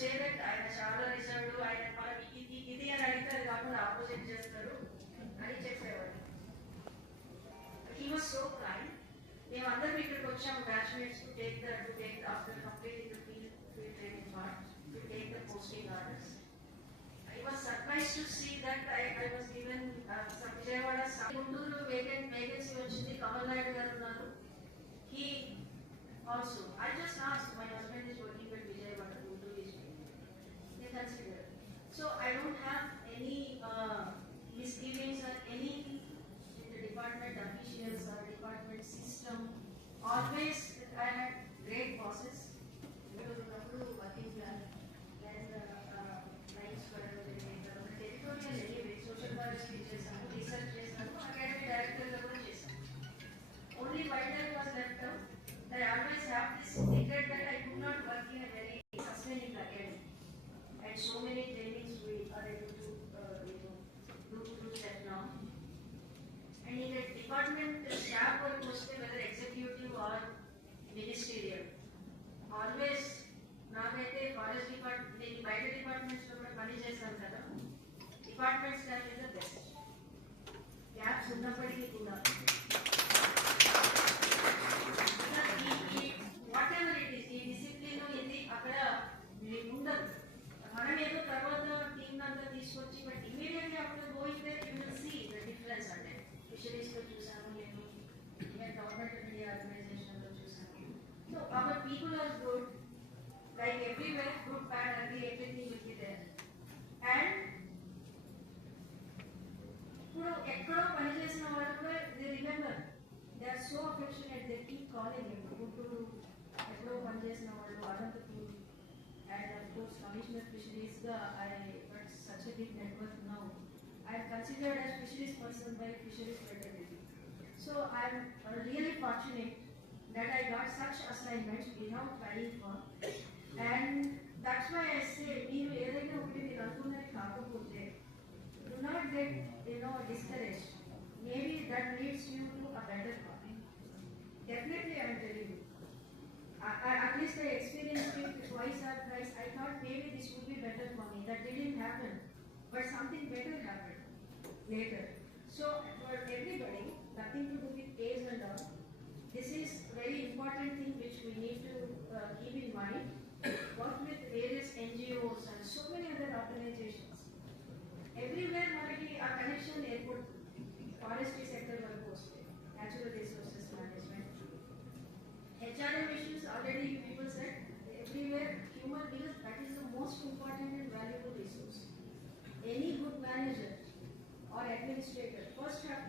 Say that ఆయన చాలా రిజర్వ్డ్, ఆయన మనం ఇది అని అడిగితే అది కాకుండా ఆపోజిట్ చేస్తారు అని చెప్పేవాడు. He was so kind. మేమందరం ఇక్కడికి వచ్చాము batchmates to take after completing the field training part to take the posting orders. I was surprised to see that I was given some Vijayawada Gunduru vacancy వచ్చింది. Kamal Nayadu garu unnaru. He also, I just asked, my husband is working at Vijayawada, Gunduru is they consider. So I don't have any misgivings or any in the department officials or department system. Always I had great bosses. Working plan and rights for territorial anyway, social policy చేశాను, రీసెర్చ్ చేశాను, అకాడమిక్ డైరెక్టర్గా కూడా చేశాను. Only while I was left out, I always have this regret that I could not work in a very sustaining academy. And so many trainings we are able to do through that now. And in a department staff work వస్తే whether executive or ministerial, always నాకైతే forest department, నేను బయట డిపార్ట్మెంట్స్లో కూడా పని చేశాను కదా, department staff is the best. Gaps ఉన్నప్పటికీ కూడా వాట్ ఎవర్ ఇట్ ఈస్, ఈ డిసిప్లిన్ ఇది అక్కడ ఉండదు. మనం ఏదో తర్వాత టీమ్ అంతా తీసుకొచ్చి బట్ ఇమీడియట్లీ అప్పుడు going there you will see the difference. అంటే ఫిషరీస్లో చూసాను, నేను గవర్నమెంట్ ఆఫ్ ఇండియా ఆర్గనైజేషన్లో చూసాను. So our people are good. Like everywhere, good, bad, ugly, everything will be there. And ఇప్పుడు ఎక్కడో పని చేసిన వాళ్ళు కూడా they remember, they are so affectionate, they keep calling him. Guntur ఎక్కడో పని చేసిన వాళ్ళు, Anantapur, and of course commissioner fisheries గా I got such a big network now. I am considered as fisheries person by fisheries fraternity. So I am really fortunate that I got such assignments without trying for. And that's why I say, మీరు ఏదైనా ఒకటి మీరు అనుకున్నది కాకపోతే do not get discouraged. Maybe that leads you to a better path. Definitely I am telling you. At least I experienced it twice or thrice. I thought maybe this would be better for me. That didn't happen. But something better happened later. So for everybody, nothing to do with age and all. This is very important thing which we need to keep in mind. Work with various NGOs and so many other organizations. Everywhere మనకి ఆ కనెక్షన్ ఏర్పడుతుంది. Forestry sector వరకు వస్తే natural resources management, HRM issues, already people said, everywhere human, because that is the most important and valuable resource. Any good manager or administrator first have